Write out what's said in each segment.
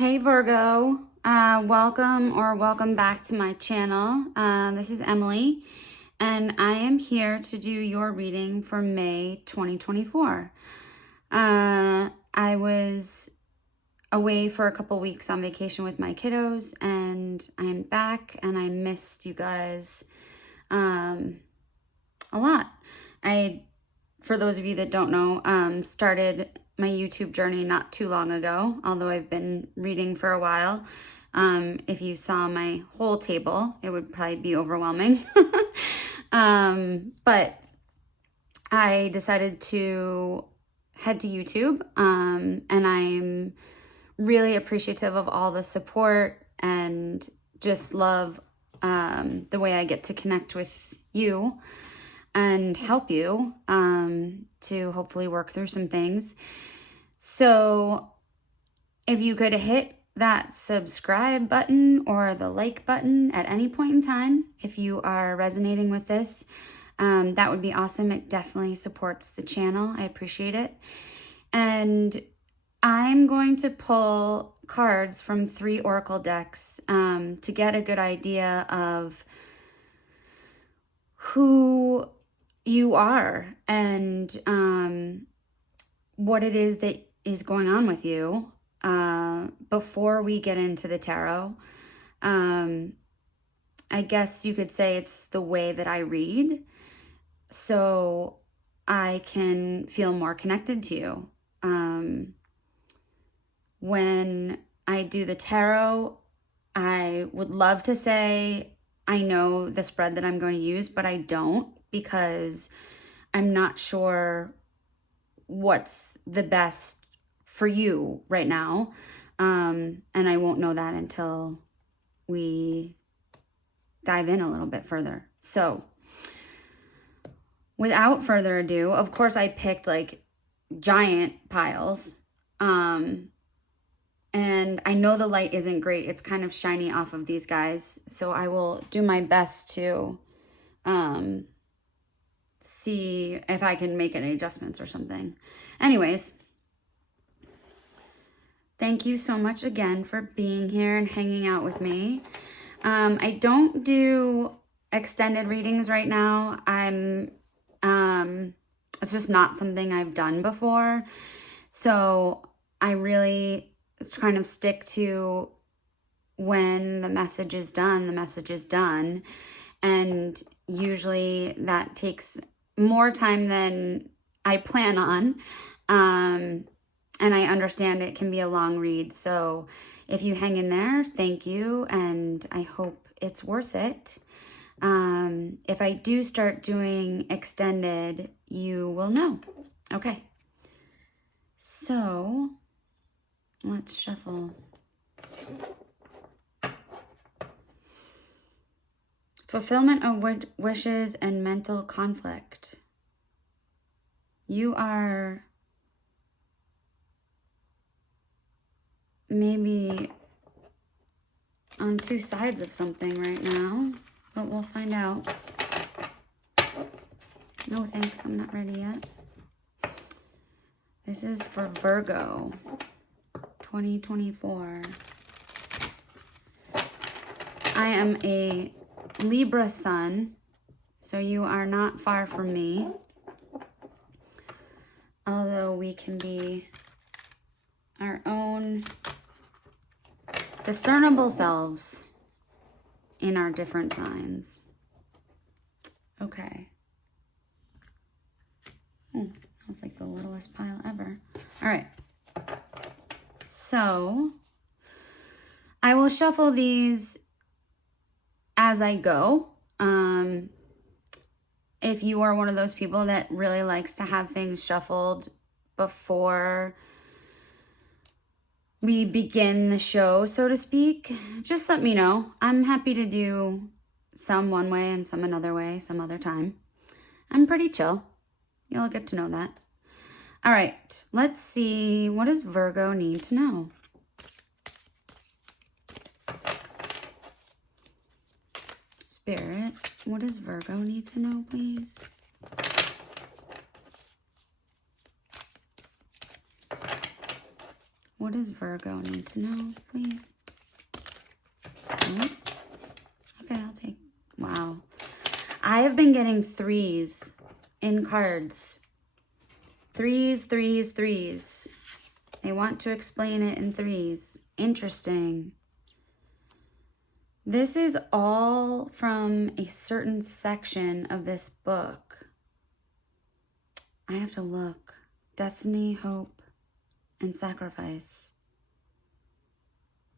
Hey Virgo, welcome back to my channel. This is Emily, and I am here to do your reading for May 2024. I was away for a couple weeks on vacation with my kiddos, and I'm back, and I missed you guys a lot. For those of you that don't know, started my YouTube journey not too long ago, although I've been reading for a while. If you saw my whole table, it would probably be overwhelming. But I decided to head to YouTube, and I'm really appreciative of all the support and just love the way I get to connect with you and help you to hopefully work through some things. So if you could hit that subscribe button or the like button at any point in time, if you are resonating with this, that would be awesome. It definitely supports the channel. I appreciate it. And I'm going to pull cards from 3 oracle decks to get a good idea of who you are and what it is that is going on with you before we get into the tarot. I guess you could say it's the way that I read, so I can feel more connected to you. When I do the tarot, I would love to say I know the spread that I'm going to use, but I don't, because I'm not sure what's the best for you right now. And I won't know that until we dive in a little bit further. So without further ado, of course I picked like giant piles. And I know the light isn't great. It's kind of shiny off of these guys. So I will do my best to see if I can make any adjustments or something. Anyways, thank you so much again for being here and hanging out with me. I don't do extended readings right now. It's just not something I've done before. So I really kind of stick to when the message is done, the message is done. And usually that takes more time than I plan on. And I understand it can be a long read. So if you hang in there, thank you. And I hope it's worth it. If I do start doing extended, you will know. Okay. So let's shuffle. Fulfillment of wishes and mental conflict. You are maybe on 2 sides of something right now, but we'll find out. No thanks, I'm not ready yet. This is for Virgo 2024. I am a Libra sun, so you are not far from me, although we can be our own discernible selves in our different signs. Okay. That was like the littlest pile ever. All right. So I will shuffle these as I go. If you are one of those people that really likes to have things shuffled before we begin the show, so to speak, just let me know. I'm happy to do some one way and some another way, some other time. I'm pretty chill. You'll get to know that. All right, let's see. What does Virgo need to know? Spirit, what does Virgo need to know, please? What does Virgo need to know, please? Okay, I'll take... Wow. I have been getting threes in cards. Threes, threes, threes. They want to explain it in threes. Interesting. This is all from a certain section of this book. I have to look. Destiny, hope, and sacrifice.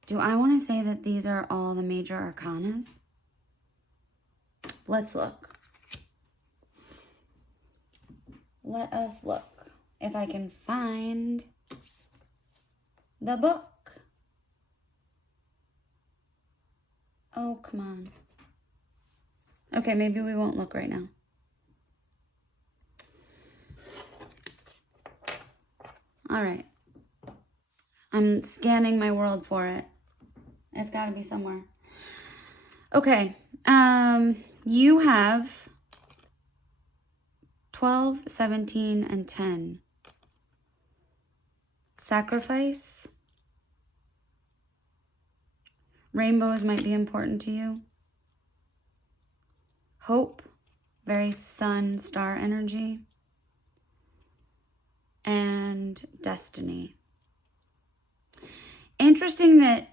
Do I want to say that these are all the major arcanas? Let's look. Let us look if I can find the book. Oh, come on. Okay, maybe we won't look right now. All right. I'm scanning my world for it. It's got to be somewhere. Okay. You have 12, 17, and 10. Sacrifice. Rainbows might be important to you. Hope, very sun, star energy. And destiny. Interesting that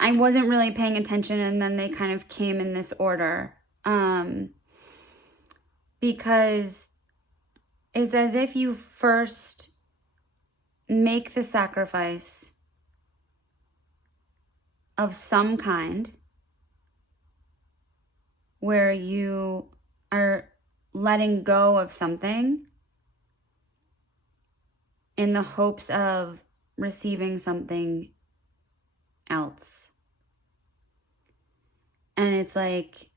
I wasn't really paying attention and then they kind of came in this order. Because it's as if you first make the sacrifice of some kind where you are letting go of something in the hopes of receiving something else. And it's like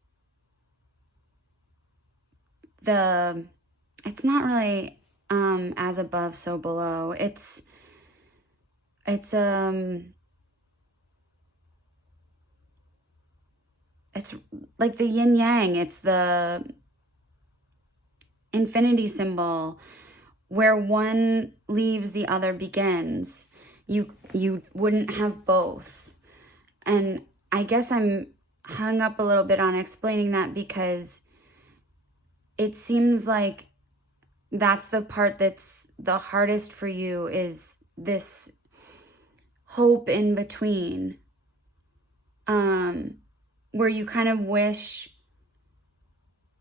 it's not really as above, so below. It's like the yin yang. It's the infinity symbol where one leaves, the other begins. You wouldn't have both. And I guess I'm hung up a little bit on explaining that because it seems like that's the part that's the hardest for you, is this hope in between, where you kind of wish,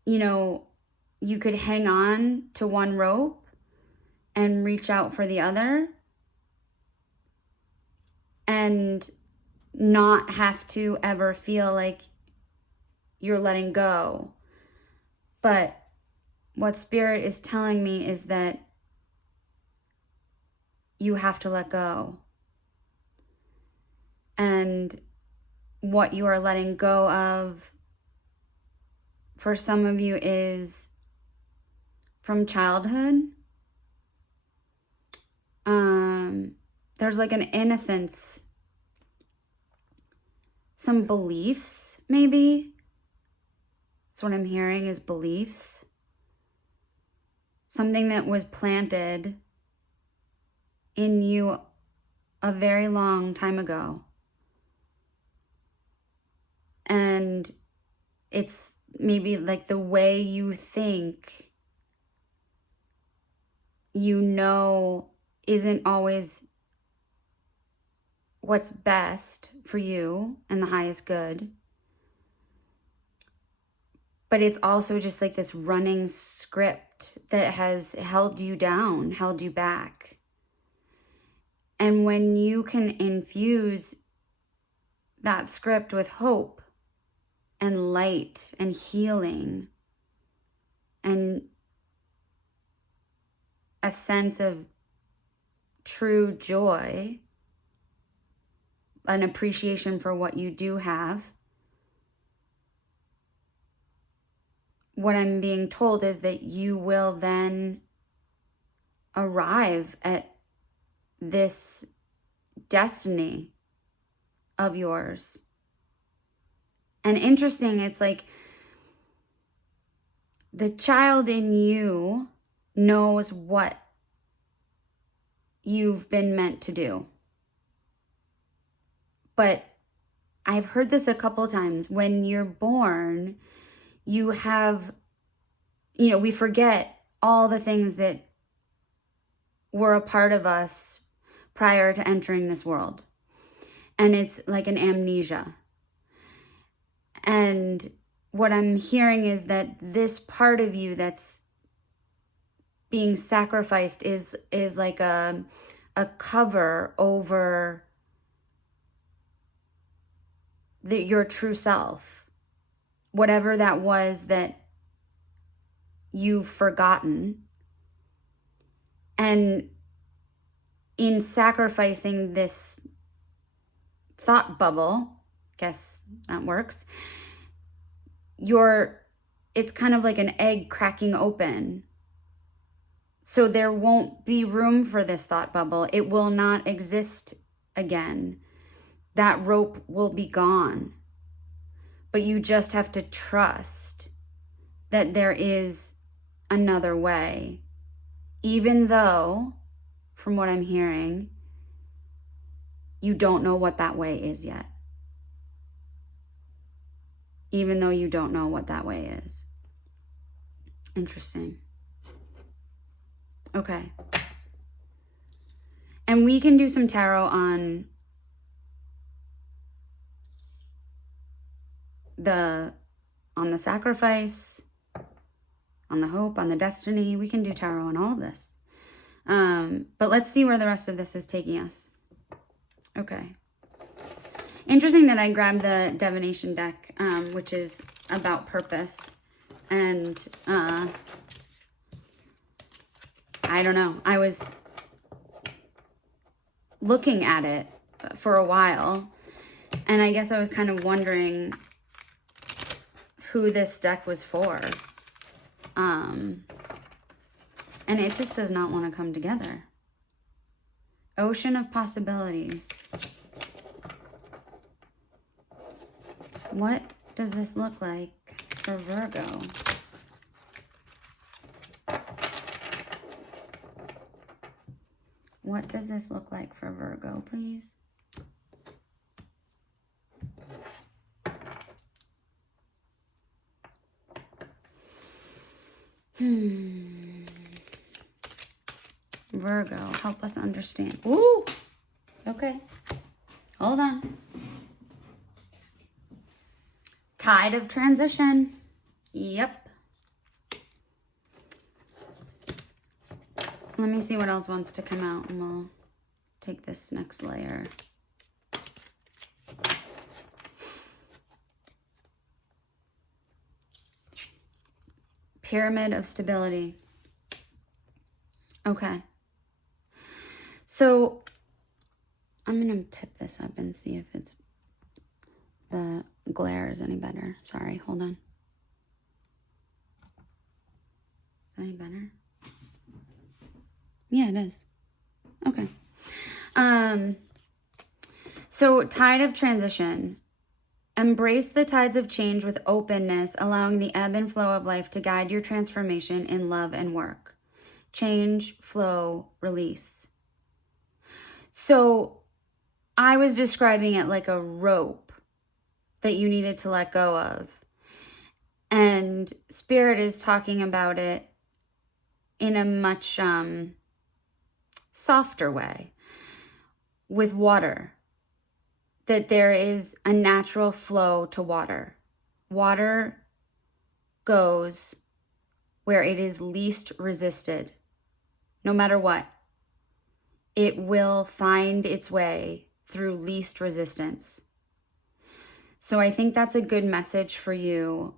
you could hang on to one rope and reach out for the other and not have to ever feel like you're letting go. But what Spirit is telling me is that you have to let go. And what you are letting go of for some of you is from childhood. There's like an innocence, some beliefs, maybe. That's what I'm hearing, is beliefs. Something that was planted in you a very long time ago. And it's maybe like the way you think, isn't always what's best for you and the highest good. But it's also just like this running script that has held you down, held you back. And when you can infuse that script with hope and light and healing and a sense of true joy, an appreciation for what you do have, what I'm being told is that you will then arrive at this destiny of yours. And interesting, it's like the child in you knows what you've been meant to do. But I've heard this a couple times. When you're born, you have, we forget all the things that were a part of us prior to entering this world. And it's like an amnesia. And what I'm hearing is that this part of you that's being sacrificed is like a cover over your true self. Whatever that was that you've forgotten. And in sacrificing this thought bubble, guess that works, it's kind of like an egg cracking open. So there won't be room for this thought bubble. It will not exist again. That rope will be gone. But you just have to trust that there is another way. Even though, from what I'm hearing, you don't know what that way is yet. Even though you don't know what that way is. Interesting. Okay. And we can do some tarot on the sacrifice, on the hope, on the destiny. We can do tarot on all of this. But let's see where the rest of this is taking us. Okay. Interesting that I grabbed the divination deck, which is about purpose. And I don't know. I was looking at it for a while, and I guess I was kind of wondering who this deck was for. And it just does not want to come together. Ocean of possibilities. What does this look like for Virgo? What does this look like for Virgo, please? Virgo, help us understand. Ooh, okay. Hold on. Tide of transition. Yep. Let me see what else wants to come out, and we'll take this next layer. Pyramid of stability. Okay. So I'm going to tip this up and see if the glare is any better. Sorry, hold on. Is that any better? Yeah, it is. Okay. So tide of transition. Embrace the tides of change with openness, allowing the ebb and flow of life to guide your transformation in love and work. Change, flow, release. So I was describing it like a rope that you needed to let go of. And Spirit is talking about it in a much softer way with water. That there is a natural flow to water. Water goes where it is least resisted. No matter what, it will find its way through least resistance. So I think that's a good message for you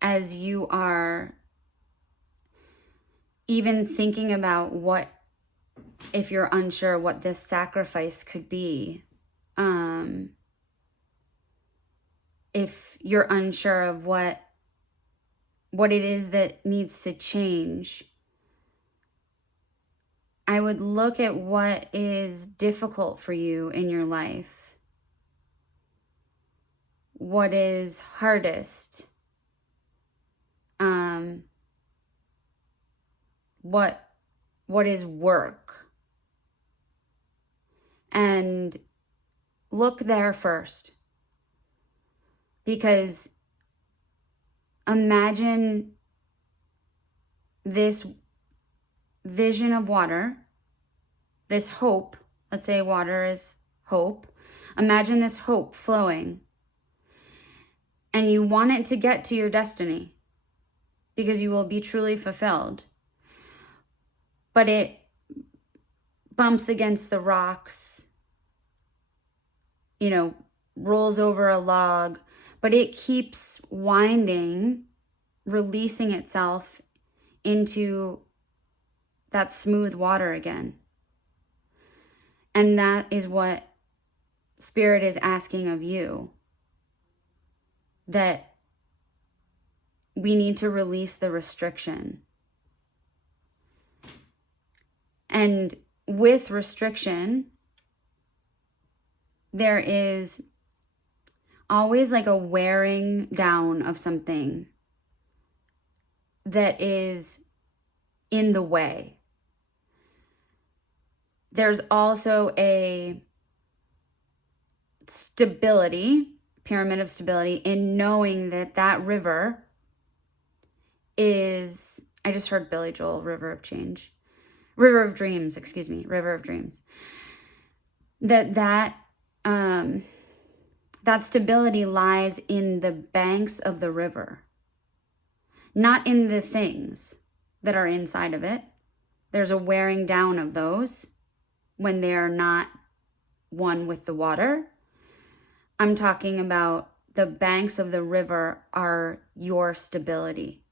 as you are even thinking about what, if you're unsure what this sacrifice could be. If you're unsure of what it is that needs to change, I would look at what is difficult for you in your life. What is hardest? What is work? and look there first. Because imagine this vision of water, this hope. Let's say water is hope. Imagine this hope flowing. And you want it to get to your destiny because you will be truly fulfilled. But it bumps against the rocks, rolls over a log, but it keeps winding, releasing itself into that smooth water again. And that is what Spirit is asking of you, that we need to release the restriction. And with restriction, there is always like a wearing down of something that is in the way. There's also a stability, pyramid of stability, in knowing that that river is, I just heard Billy Joel, River of Dreams. That stability lies in the banks of the river, not in the things that are inside of it. There's a wearing down of those when they are not one with the water. I'm talking about the banks of the river are your stability.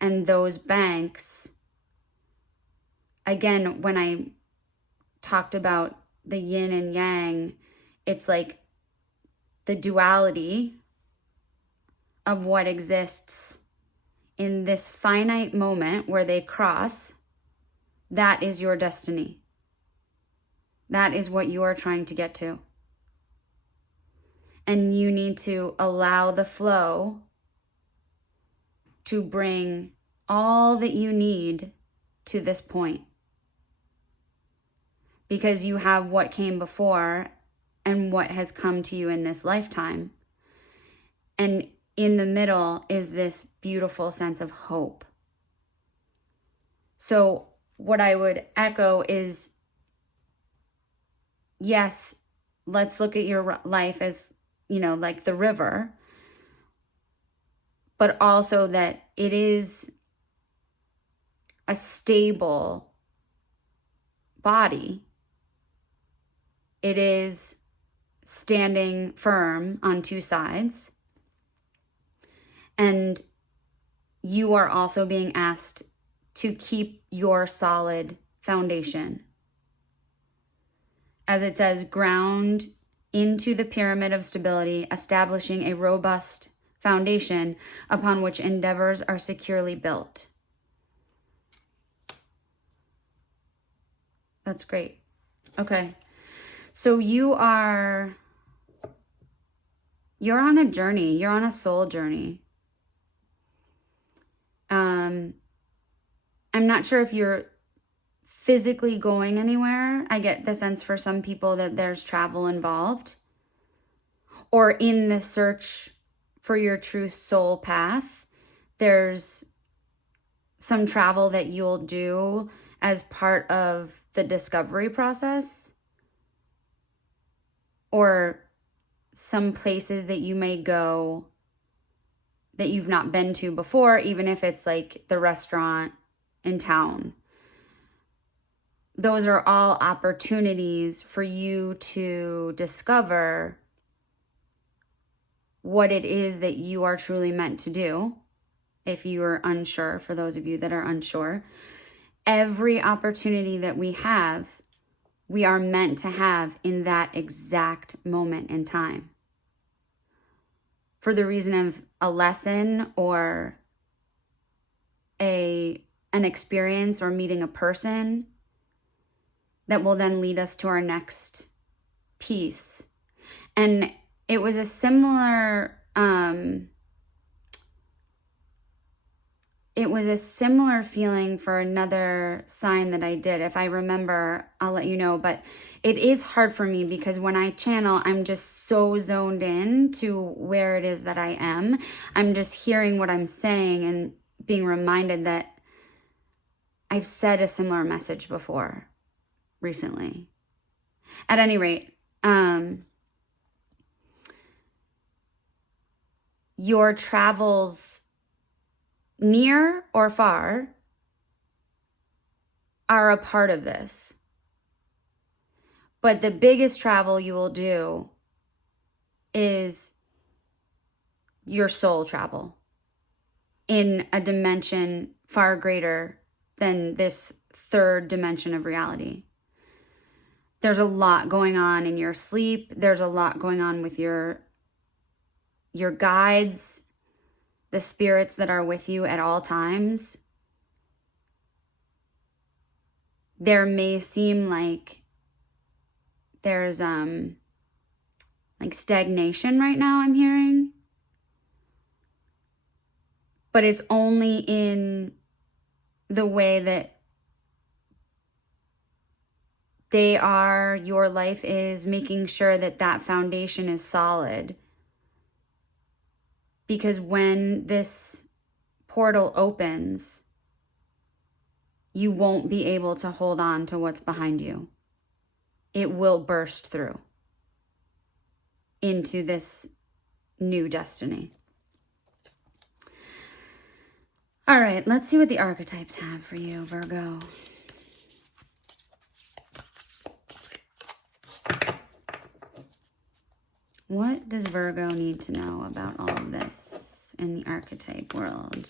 And those banks, again, when I talked about the yin and yang, it's like the duality of what exists in this finite moment where they cross. That is your destiny. That is what you are trying to get to. And you need to allow the flow to bring all that you need to this point. Because you have what came before and what has come to you in this lifetime. And in the middle is this beautiful sense of hope. So what I would echo is, yes, let's look at your life as, like the river, but also that it is a stable body. It is standing firm on two sides. And you are also being asked to keep your solid foundation. As it says, ground into the pyramid of stability, establishing a robust foundation upon which endeavors are securely built. That's great. Okay. So you're on a journey. You're on a soul journey. I'm not sure if you're physically going anywhere. I get the sense for some people that there's travel involved, or in the search for your true soul path, there's some travel that you'll do as part of the discovery process, or some places that you may go that you've not been to before, even if it's like the restaurant in town. Those are all opportunities for you to discover what it is that you are truly meant to do. If you are unsure, for those of you that are unsure, every opportunity that we have, we are meant to have in that exact moment in time. For the reason of a lesson or an experience or meeting a person that will then lead us to our next piece. And it was a similar it was a similar feeling for another sign that I did. If I remember, I'll let you know. But it is hard for me because when I channel, I'm just so zoned in to where it is that I am. I'm just hearing what I'm saying and being reminded that I've said a similar message before recently. At any rate, your travels, near or far, are a part of this. But the biggest travel you will do is your soul travel in a dimension far greater than this third dimension of reality. There's a lot going on in your sleep. There's a lot going on with your guides, the spirits that are with you at all times. There may seem like there's like stagnation right now, I'm hearing. But it's only in the way that your life is making sure that that foundation is solid. Because when this portal opens, you won't be able to hold on to what's behind you. It will burst through into this new destiny. All right, let's see what the archetypes have for you, Virgo. What does Virgo need to know about all of this in the archetype world?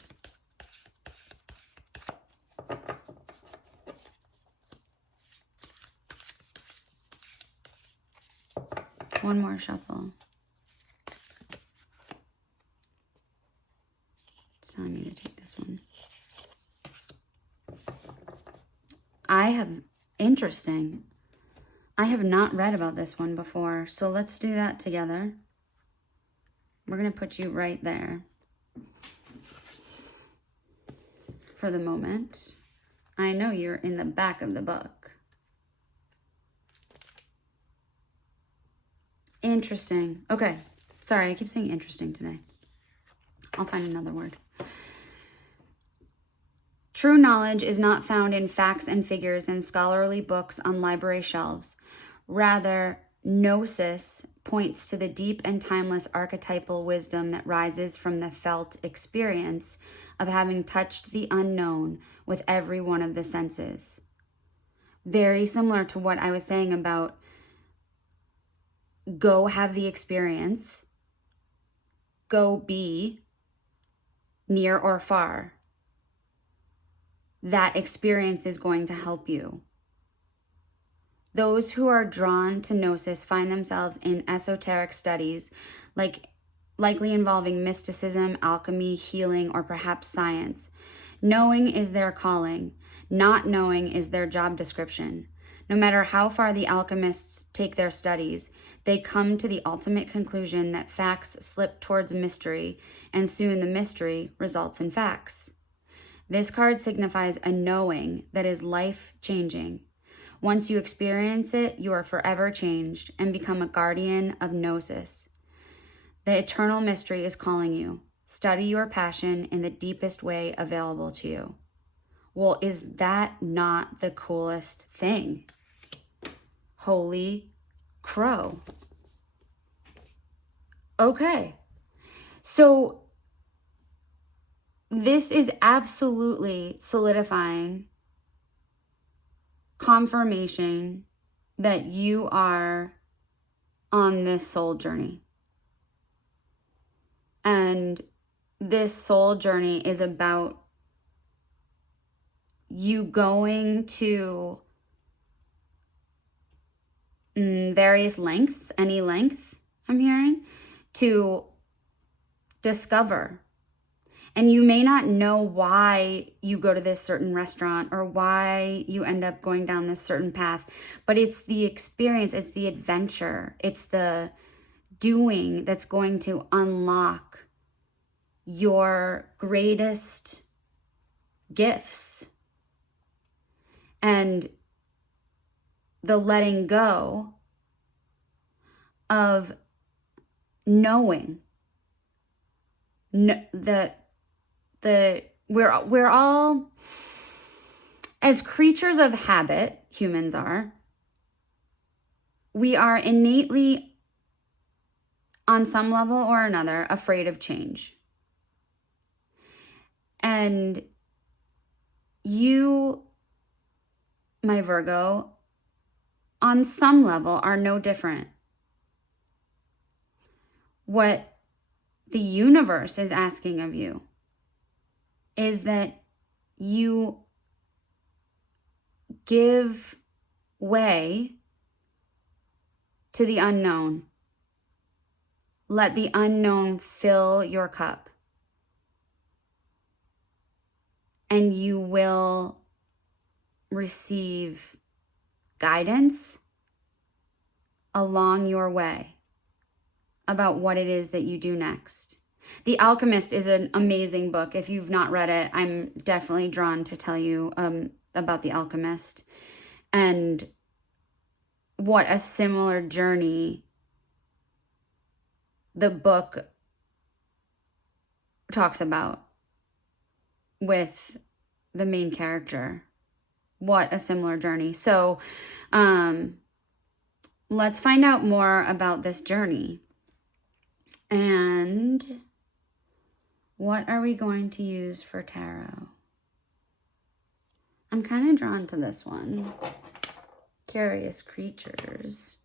One more shuffle. It's time me to take this one. Interesting. I have not read about this one before, so let's do that together. We're going to put you right there for the moment. I know you're in the back of the book. Interesting. Okay. Sorry, I keep saying interesting today. I'll find another word. True knowledge is not found in facts and figures in scholarly books on library shelves. Rather, gnosis points to the deep and timeless archetypal wisdom that rises from the felt experience of having touched the unknown with every one of the senses. Very similar to what I was saying about go have the experience, go be near or far. That experience is going to help you. Those who are drawn to gnosis find themselves in esoteric studies, likely involving mysticism, alchemy, healing, or perhaps science. Knowing is their calling. Not knowing is their job description. No matter how far the alchemists take their studies, they come to the ultimate conclusion that facts slip towards mystery, and soon the mystery results in facts. This card signifies a knowing that is life-changing. Once you experience it, you are forever changed and become a guardian of gnosis. The eternal mystery is calling you. Study your passion in the deepest way available to you. Well, is that not the coolest thing? Holy crow. Okay. So this is absolutely solidifying confirmation that you are on this soul journey. And this soul journey is about you going to various lengths, any length I'm hearing, to discover. And you may not know why you go to this certain restaurant or why you end up going down this certain path, but it's the experience, it's the adventure, it's the doing that's going to unlock your greatest gifts and the letting go of knowing we're all, as creatures of habit, humans are, we are innately, on some level or another, afraid of change. And you, my Virgo, on some level are no different. What the universe is asking of you is that you give way to the unknown. Let the unknown fill your cup. And you will receive guidance along your way about what it is that you do next. The Alchemist is an amazing book. If you've not read it, I'm definitely drawn to tell you about The Alchemist and what a similar journey the book talks about with the main character. What a similar journey. So let's find out more about this journey. And what are we going to use for tarot? I'm kind of drawn to this one. Curious Creatures.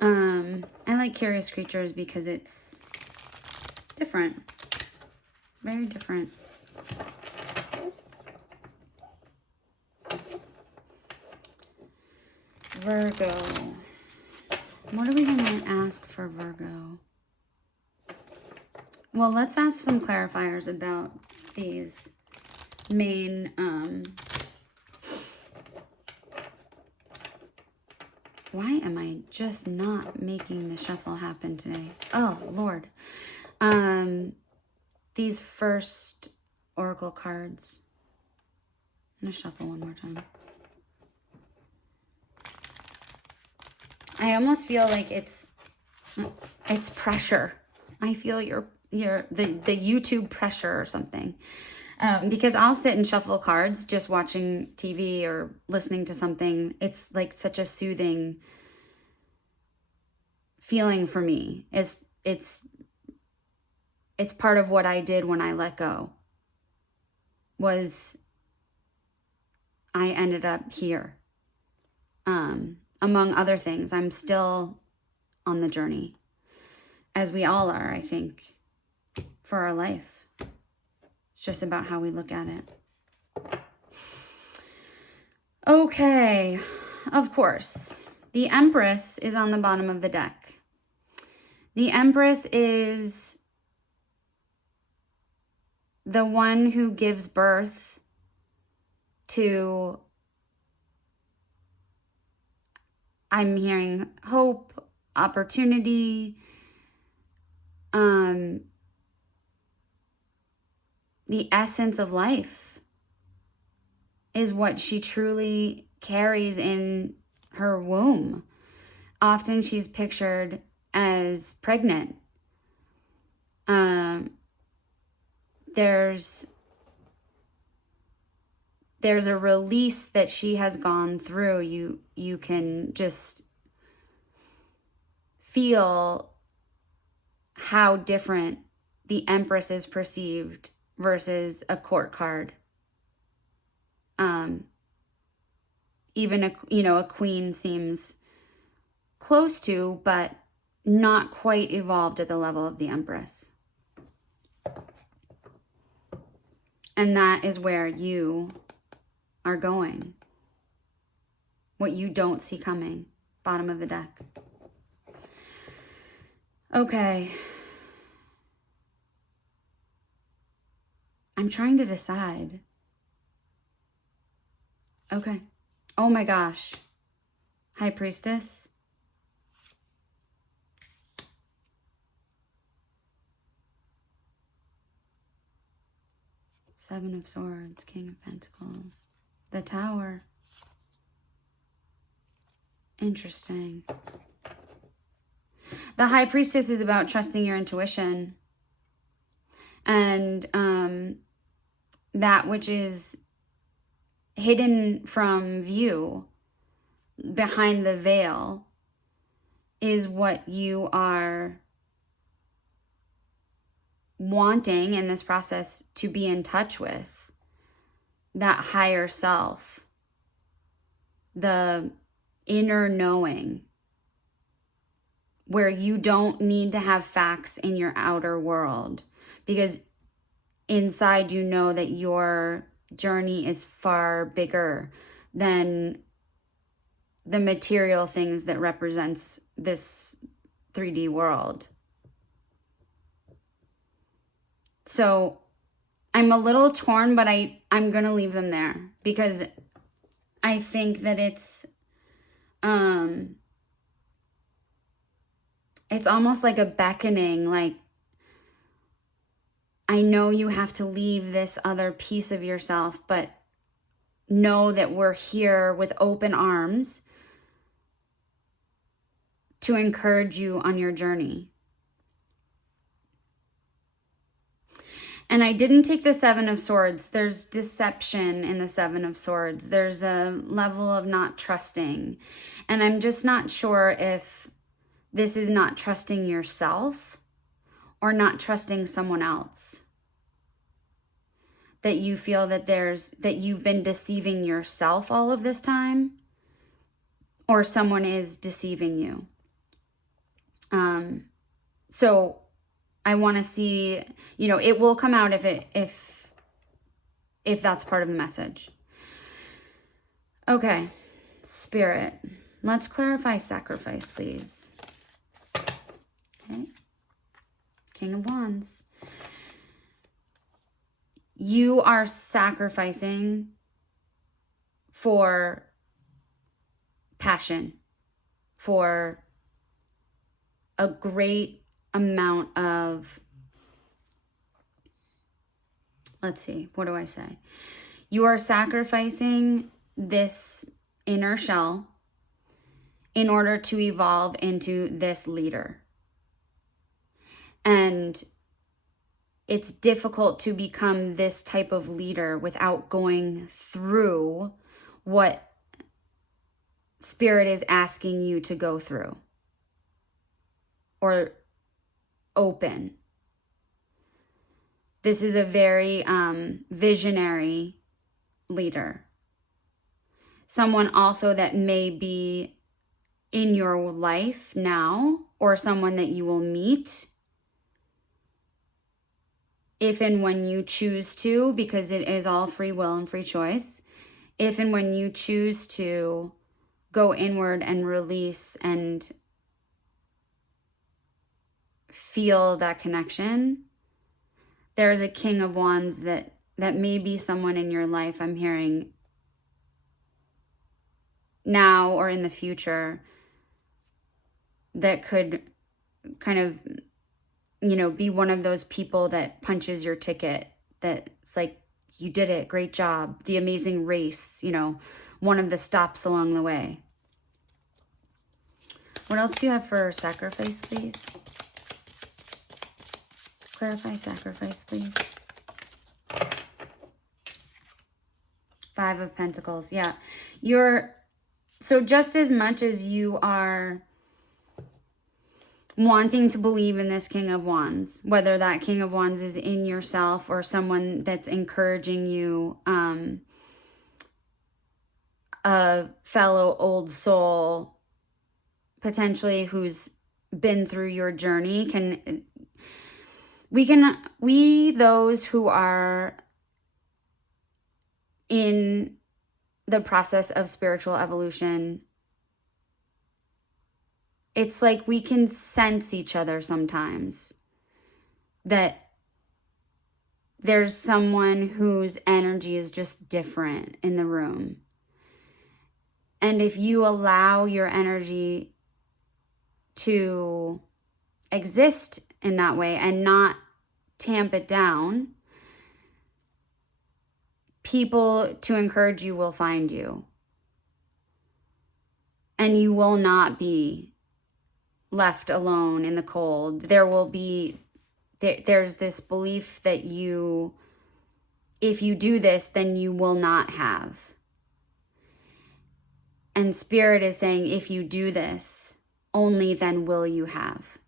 I like Curious Creatures because it's different. Very different. Virgo. What are we going to ask for Virgo? Well, let's ask some clarifiers about these main why am I just not making the shuffle happen today? Oh, Lord. These first oracle cards. I'm going to shuffle one more time. I almost feel like it's pressure. I feel the YouTube pressure or something. Because I'll sit and shuffle cards just watching TV or listening to something. It's like such a soothing feeling for me. It's part of what I did when I let go. Was I ended up here. Among other things, I'm still on the journey, as we all are, I think, for our life. It's just about how we look at it. Okay, of course, the Empress is on the bottom of the deck. The Empress is the one who gives birth to, I'm hearing, hope, opportunity, the essence of life is what she truly carries in her womb. Often she's pictured as pregnant. There's a release that she has gone through. You can just feel how different the Empress is perceived versus a court card. Even a queen seems close to, but not quite evolved at the level of the Empress. And that is where you are going. What you don't see coming. Bottom of the deck. Okay. I'm trying to decide. Okay. Oh my gosh. High Priestess. Seven of Swords, King of Pentacles, the Tower. Interesting. The High Priestess is about trusting your intuition and that which is hidden from view behind the veil is what you are wanting in this process to be in touch with. That higher self, the inner knowing, where you don't need to have facts in your outer world, because inside you know that your journey is far bigger than the material things that represents this 3D world. So I'm a little torn, but I'm going to leave them there because I think that it's almost like a beckoning, like, I know you have to leave this other piece of yourself, but know that we're here with open arms to encourage you on your journey. And I didn't take the Seven of Swords. There's deception in the Seven of Swords. There's a level of not trusting. And I'm just not sure if this is not trusting yourself or not trusting someone else. That you feel that you've been deceiving yourself all of this time, or someone is deceiving you. So I want to see, it will come out if that's part of the message. Okay, Spirit, let's clarify sacrifice, please. Okay, King of Wands. You are sacrificing for passion, for a great amount of, let's see, what do I say? You are sacrificing this inner shell in order to evolve into this leader. And it's difficult to become this type of leader without going through what Spirit is asking you to go through or open. This is a very visionary leader. Someone also that may be in your life now, or someone that you will meet if and when you choose to, because it is all free will and free choice. If and when you choose to go inward and release and feel that connection, there's a King of Wands that may be someone in your life, I'm hearing, now or in the future, that could kind of, be one of those people that punches your ticket, that's like, you did it, great job, the amazing race, one of the stops along the way. What else do you have for sacrifice, please? Clarify sacrifice, please. Five of Pentacles. Yeah. So just as much as you are wanting to believe in this King of Wands, whether that King of Wands is in yourself or someone that's encouraging you, a fellow old soul, potentially who's been through your journey, we those who are in the process of spiritual evolution, it's like we can sense each other sometimes, that there's someone whose energy is just different in the room. And if you allow your energy to exist in that way and not tamp it down, people to encourage you will find you. And you will not be left alone in the cold. There's this belief that if you do this, then you will not have. And Spirit is saying, if you do this, only then will you have.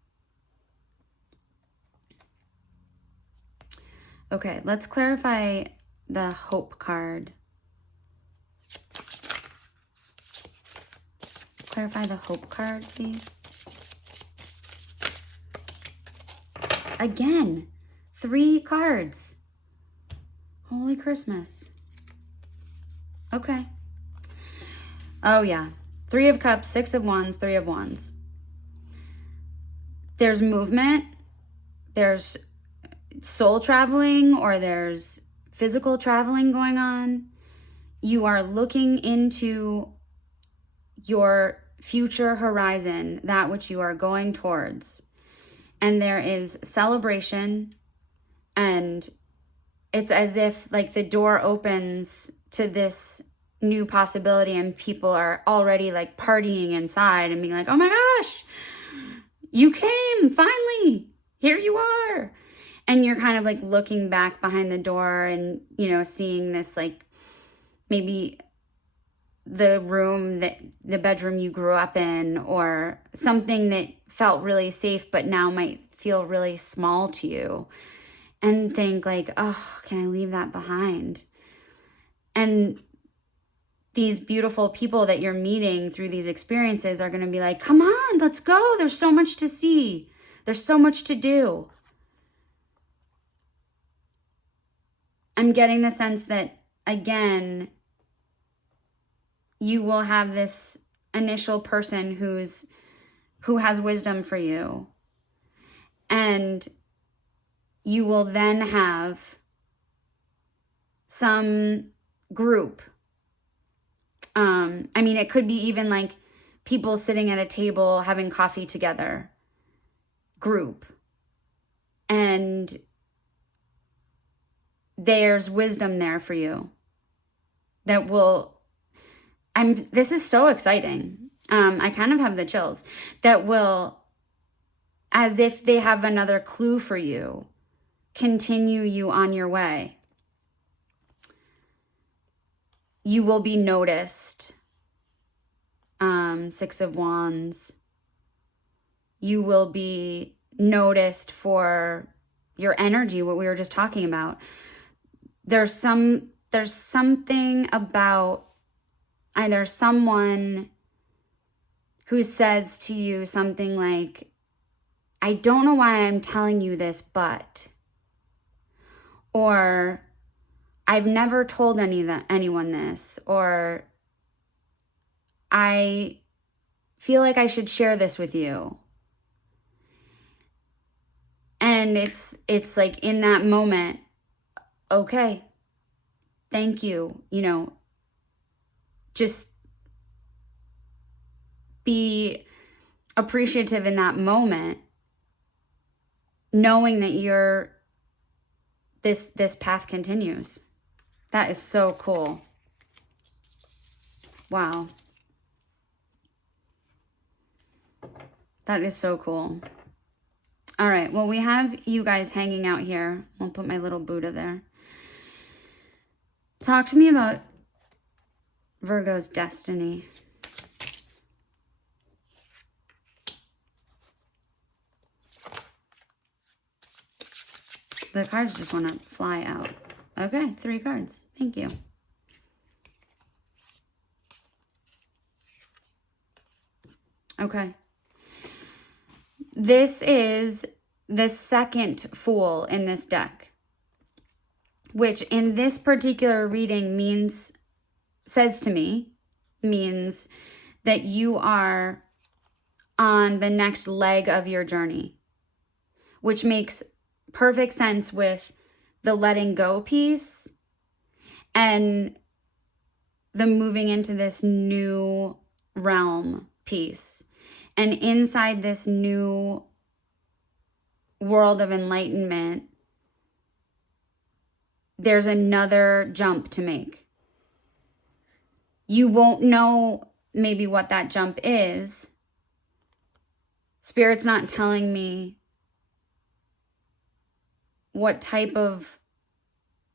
Okay, let's clarify the hope card. Clarify the hope card, please. Again, 3 cards. Holy Christmas. Okay. Oh yeah. 3 of Cups, 6 of Wands, 3 of Wands. There's movement. There's soul traveling, or there's physical traveling going on. You are looking into your future horizon, that which you are going towards. And there is celebration, and it's as if like the door opens to this new possibility, and people are already like partying inside and being like, oh my gosh, you came, finally, here you are. And you're kind of like looking back behind the door and, seeing this like maybe the bedroom you grew up in, or something that felt really safe but now might feel really small to you, and think like, oh, can I leave that behind? And these beautiful people that you're meeting through these experiences are going to be like, come on, let's go. There's so much to see. There's so much to do. I'm getting the sense that, again, you will have this initial person who has wisdom for you. And you will then have some group. It could be even like people sitting at a table having coffee together, group. And there's wisdom there for you that this is so exciting. I kind of have the chills that will, as if they have another clue for you, continue you on your way. You will be noticed. 6 of Wands. You will be noticed for your energy, what we were just talking about. There's something about either someone who says to you something like, I don't know why I'm telling you this, but, or I've never told anyone this, or I feel like I should share this with you. And it's like in that moment, okay, thank you, just be appreciative in that moment, knowing that this path continues. That is so cool. Wow. That is so cool. All right, well, we have you guys hanging out here. I'll put my little Buddha there. Talk to me about Virgo's destiny. The cards just want to fly out. Okay, 3 cards. Thank you. Okay. This is the second Fool in this deck, which in this particular reading says to me that you are on the next leg of your journey, which makes perfect sense with the letting go piece and the moving into this new realm piece. And inside this new world of enlightenment, there's another jump to make. You won't know maybe what that jump is. Spirit's not telling me what type of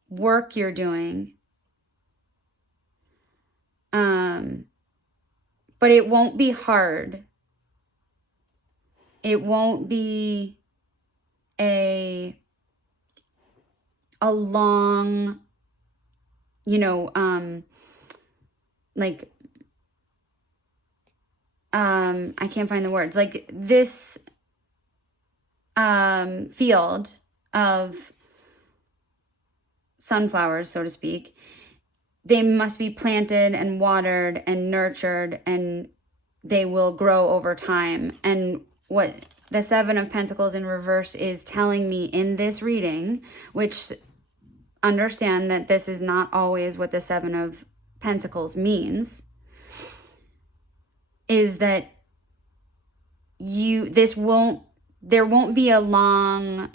work you're doing. But it won't be hard. It won't be a long, I can't find the words, like this field of sunflowers, so to speak, they must be planted and watered and nurtured, and they will grow over time. And what the Seven of Pentacles in reverse is telling me in this reading, which understand that this is not always what the Seven of Pentacles means, is that there won't be a long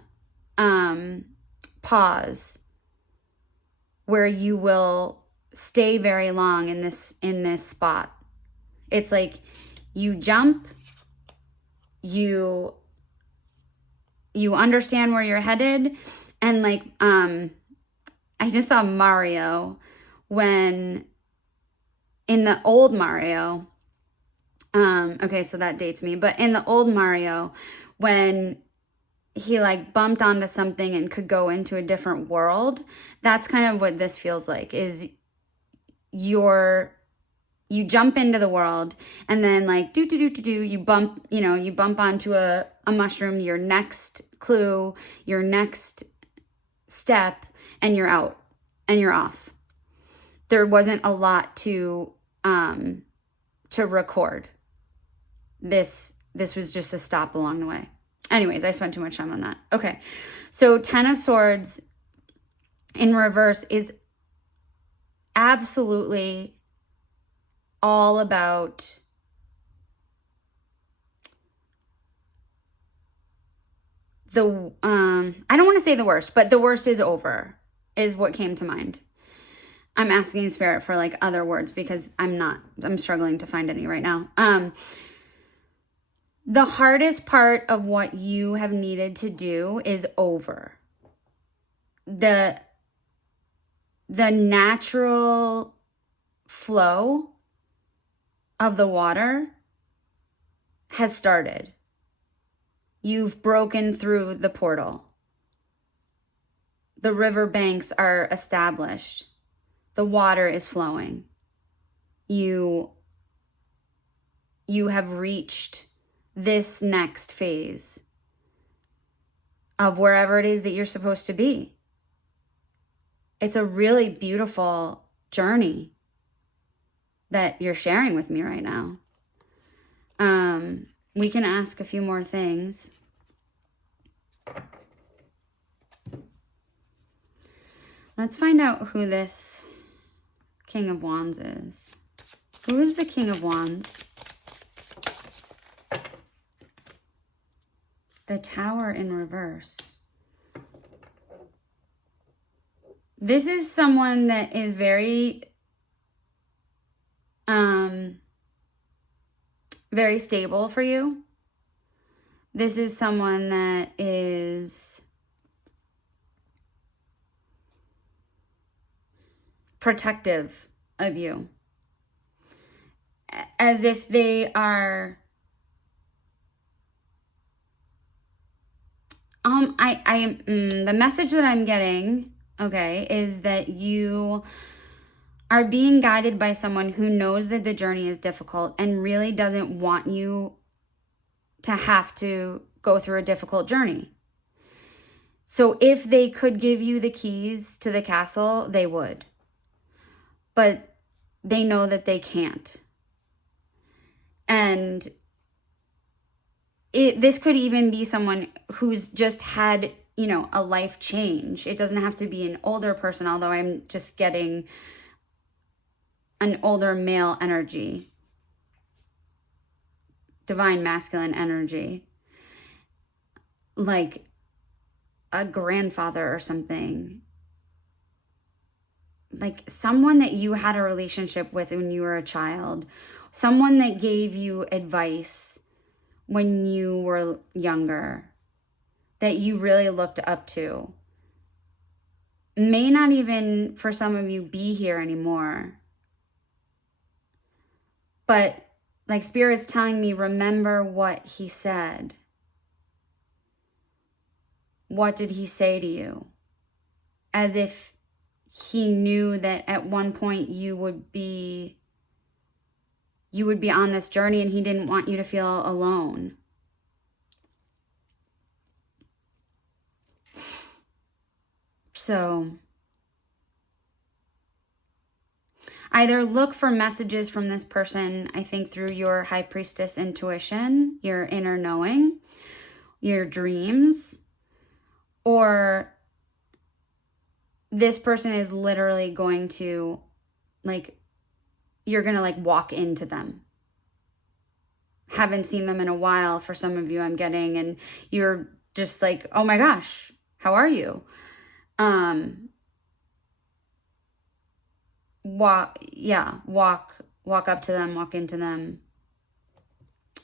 pause where you will stay very long in this spot. It's like you jump, you understand where you're headed, and like I just saw Mario when in the old Mario, okay, so that dates me, but in the old Mario, when he like bumped onto something and could go into a different world, that's kind of what this feels like, is you jump into the world, and then like you bump onto a mushroom, your next clue, your next step, and you're out and you're off. There wasn't a lot to record. This was just a stop along the way. Anyways, I spent too much time on that. Okay, so Ten of Swords in reverse is absolutely all about the, I don't want to say the worst, but the worst is over, is what came to mind. I'm asking Spirit for like other words because I'm struggling to find any right now. The hardest part of what you have needed to do is over. The natural flow of the water has started. You've broken through the portal. The river banks are established. The water is flowing. You have reached this next phase of wherever it is that you're supposed to be. It's a really beautiful journey that you're sharing with me right now. We can ask a few more things. Let's find out who this King of Wands is. Who is the King of Wands? The Tower in reverse. This is someone that is very, very stable for you. This is someone that is protective of you. As if they are, the message that I'm getting, okay, is that you are being guided by someone who knows that the journey is difficult and really doesn't want you to have to go through a difficult journey. So if they could give you the keys to the castle, they would. But they know that they can't. And this could even be someone who's just had, a life change. It doesn't have to be an older person, although I'm just getting an older male energy, divine masculine energy, like a grandfather or something. like someone that you had a relationship with when you were a child, someone that gave you advice when you were younger, that you really looked up to, may not even for some of you be here anymore. But like Spirit's telling me, remember what he said. What did he say to you? As if he knew that at one point you would be on this journey and he didn't want you to feel alone. So either look for messages from this person, I think through your high priestess intuition, your inner knowing, your dreams, or this person is literally going to, like, you're going to like walk into them. Haven't seen them in a while for some of you, I'm getting, and you're just like, oh my gosh, how are you? Walk up to them, walk into them.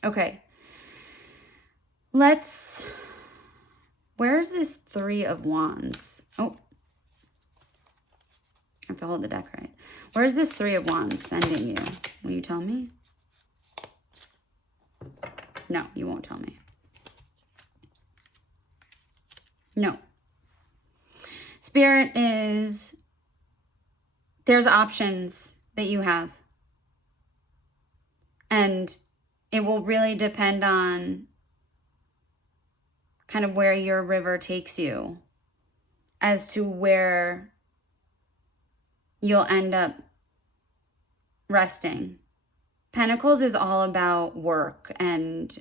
Okay. Where's this 3 of Wands? Oh, I have to hold the deck right. Where's this 3 of Wands sending you? Will you tell me? No, you won't tell me. No. Spirit is, there's options that you have. And it will really depend on kind of where your river takes you as to where you'll end up resting. Pentacles is all about work and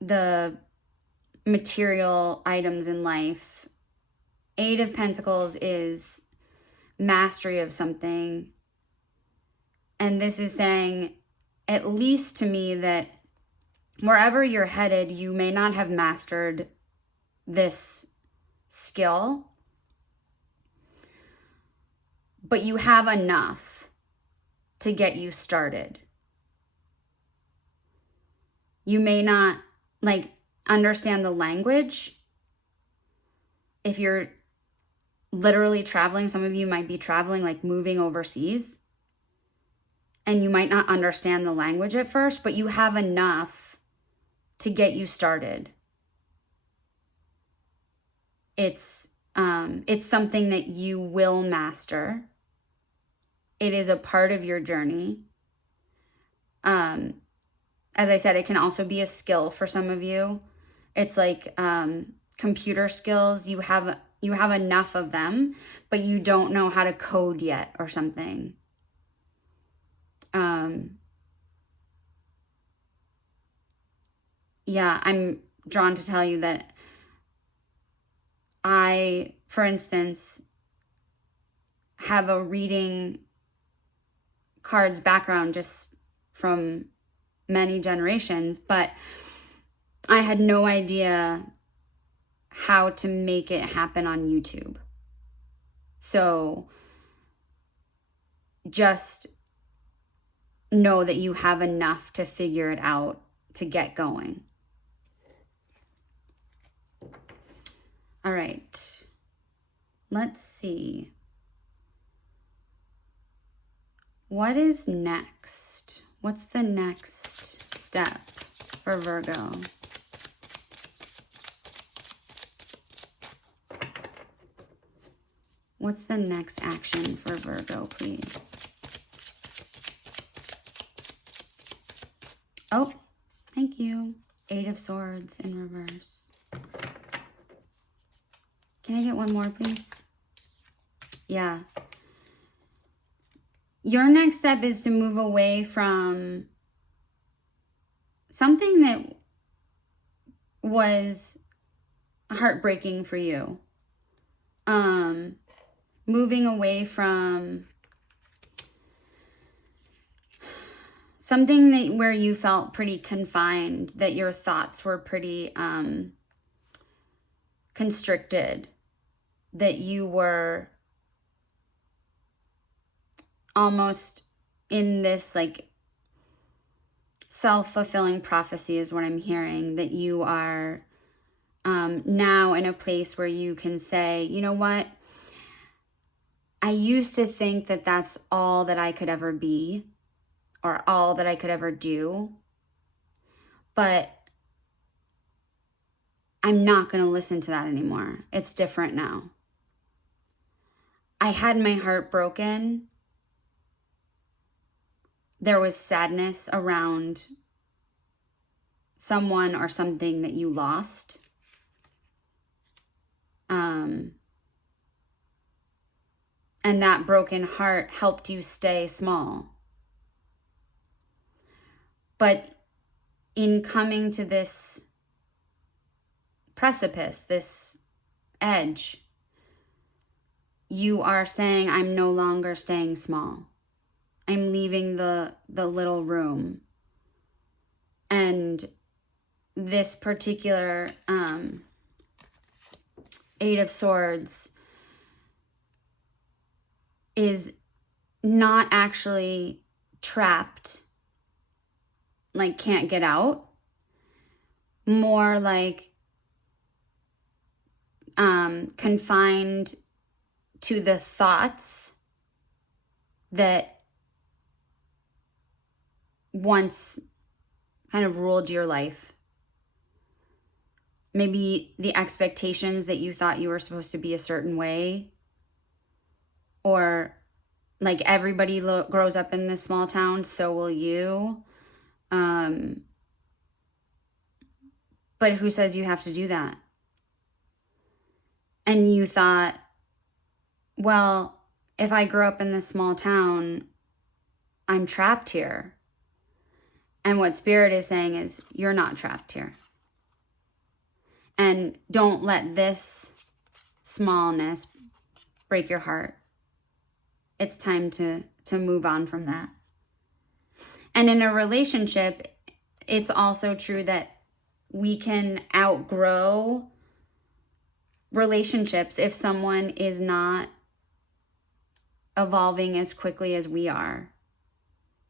the material items in life. 8 of Pentacles is mastery of something. And this is saying, at least to me, that wherever you're headed, you may not have mastered this skill, but you have enough to get you started. You may not like understand the language. If you're literally traveling, some of you might be traveling, like moving overseas, and you might not understand the language at first, but you have enough to get you started. It's something that you will master. It is a part of your journey. As I said, it can also be a skill for some of you. It's like computer skills. You have enough of them, but you don't know how to code yet or something. Yeah, I'm drawn to tell you that I, for instance, have a reading cards background just from many generations, but I had no idea how to make it happen on YouTube. So just know that you have enough to figure it out to get going. All right, let's see. What is next? What's the next step for Virgo? What's the next action for Virgo, please? Oh, thank you. 8 of Swords in reverse. Can I get one more, please? Yeah. Your next step is to move away from something that was heartbreaking for you. Moving away from something that where you felt pretty confined, that your thoughts were pretty constricted, that you were almost in this like self-fulfilling prophecy is what I'm hearing, that you are now in a place where you can say, you know what? I used to think that that's all that I could ever be or all that I could ever do, but I'm not going to listen to that anymore. It's different now. I had my heart broken. There was sadness around someone or something that you lost. And that broken heart helped you stay small. But in coming to this precipice, this edge, you are saying, I'm no longer staying small. I'm leaving the little room. And this particular Eight of Swords is not actually trapped, like can't get out, more like confined to the thoughts that once kind of ruled your life. Maybe the expectations that you thought you were supposed to be a certain way, or like everybody grows up in this small town, so will you. But who says you have to do that? And you thought, well, if I grew up in this small town, I'm trapped here. And what Spirit is saying is, you're not trapped here. And don't let this smallness break your heart. It's time to move on from that. And in a relationship, it's also true that we can outgrow relationships if someone is not evolving as quickly as we are.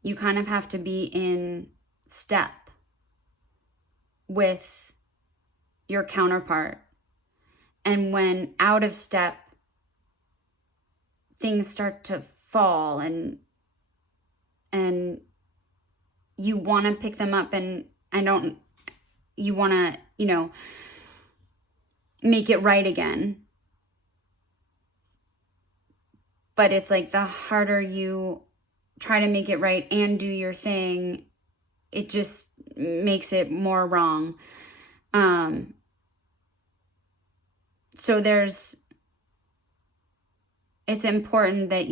You kind of have to be in step with your counterpart. And when out of step, things start to fall and you want to pick them up, and you want to, make it right again. But it's like the harder you try to make it right and do your thing, it just makes it more wrong. So it's important that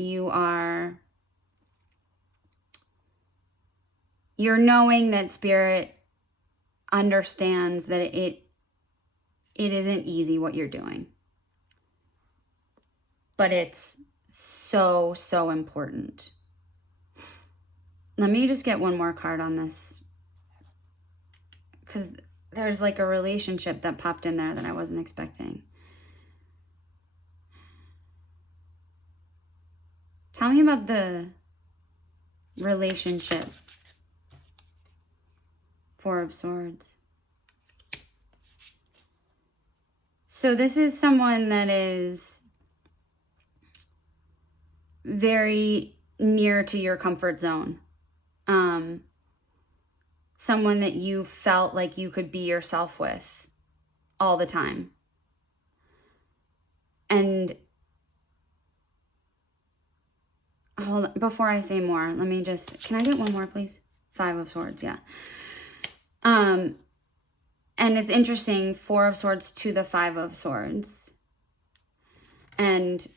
you're knowing that Spirit understands that it isn't easy what you're doing. But it's so, so important. Let me just get one more card on this, because there's like a relationship that popped in there that I wasn't expecting. Tell me about the relationship. Four of Swords. So this is someone that is very near to your comfort zone. Someone that you felt like you could be yourself with all the time. And hold on, before I say more, let me can I get one more, please? Five of Swords, yeah. And it's interesting, Four of Swords to the Five of Swords. And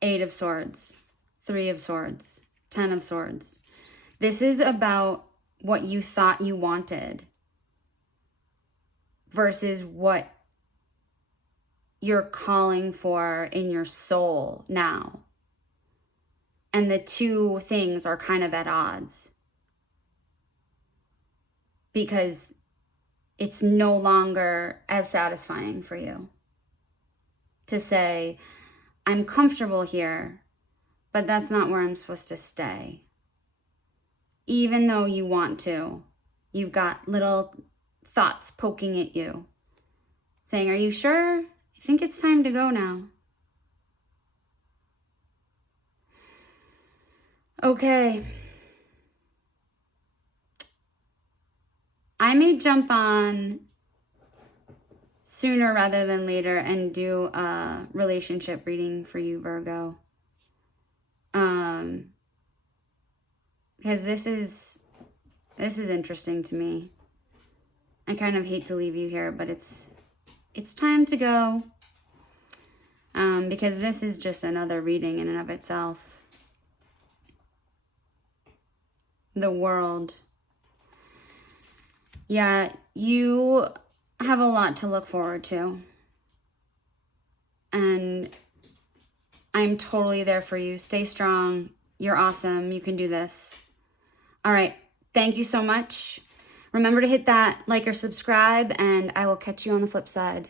Eight of Swords, Three of Swords, 10 of Swords. This is about what you thought you wanted versus what you're calling for in your soul now. And the two things are kind of at odds, because it's no longer as satisfying for you. to say, I'm comfortable here, but that's not where I'm supposed to stay. Even though you want to, you've got little thoughts poking at you, saying, are you sure? I think it's time to go now. Okay. I may jump on sooner rather than later and do a relationship reading for you, Virgo. Because this is interesting to me. I kind of hate to leave you here, but it's time to go. Because this is just another reading in and of itself. The World. Yeah, you have a lot to look forward to. And I'm totally there for you. Stay strong. You're awesome. You can do this. All right. Thank you so much. Remember to hit that like or subscribe, and I will catch you on the flip side.